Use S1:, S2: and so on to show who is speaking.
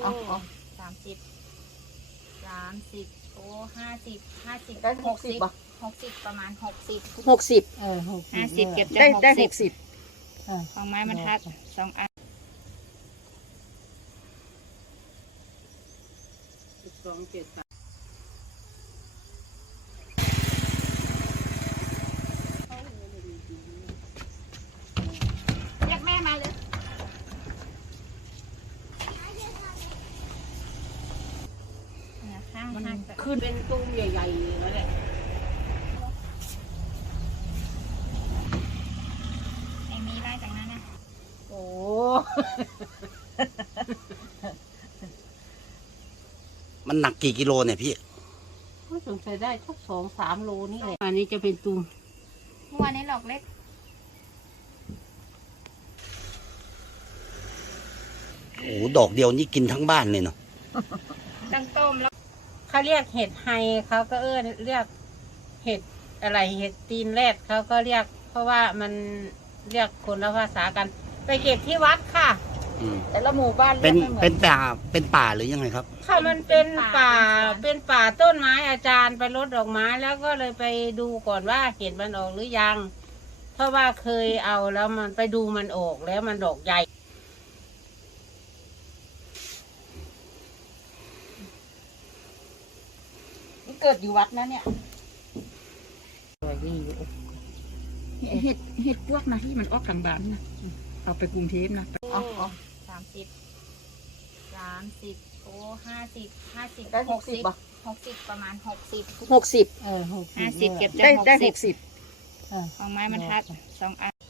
S1: 30 โอ้50
S2: ได้60ป่ะ
S1: 60ประมาณ60
S2: 50
S1: เก็บจะ
S2: ได้
S1: 60
S2: 60
S1: ของไม้บรรทัด2 อันเรียกแม่มาเลย
S2: มันขึ้นเป็นตูมใหญ่ๆแล้วแหละ
S1: ไอ้มีไล่จากนั้นนะ
S2: โอ้
S3: มันหนักกี่กิโลเนี่ยพี่
S2: ก็สงสัยได้สัก2-3 โลนี่แหละอันนี้จะเป็นตูม
S1: เมื่อวานนี้หลอกเล็ก
S3: โอ้โหดอกเดียวนี่กินทั้งบ้านเลยเนาะ
S1: ตั้งต้มแล้ว
S2: เขาเรียกเห็ดไฮเขาก็เรียกเห็ดอะไรเห็ดตีนแรดเขาก็เรียก เพราะว่ามันเรียกคนละภาษากัน ไปเก็บที่วัดค่ะ
S3: อืม
S2: แต่ละหมู่บ้านเรี
S3: เป็
S2: ย
S3: น
S2: กไม่เหมือน
S3: เป็นป่าหรือยังไงครับ
S2: ค่ะมันเป็นป่าต้นไม้อาจารย์ไปรดดอกไม้แล้วก็เลยไปดูก่อนว่าเห็ดมันออกหรือยัง เพราะว่าเคยเอาแล้วมันไปดูมันออกแล้วมันดอกใหญ่เกิดอยู่วัดนะเนี่ย
S1: เห็ดพวกนะที่มันออกทางบ้านนะเอาไปกรุงเทพนะ30 โอ้50
S2: ได้60ป่ะ
S1: 60ประมาณ60
S2: 50
S1: 50เก็บจะ
S2: ได้
S1: 60
S2: 60
S1: ของไม้บรรทัด2 อัน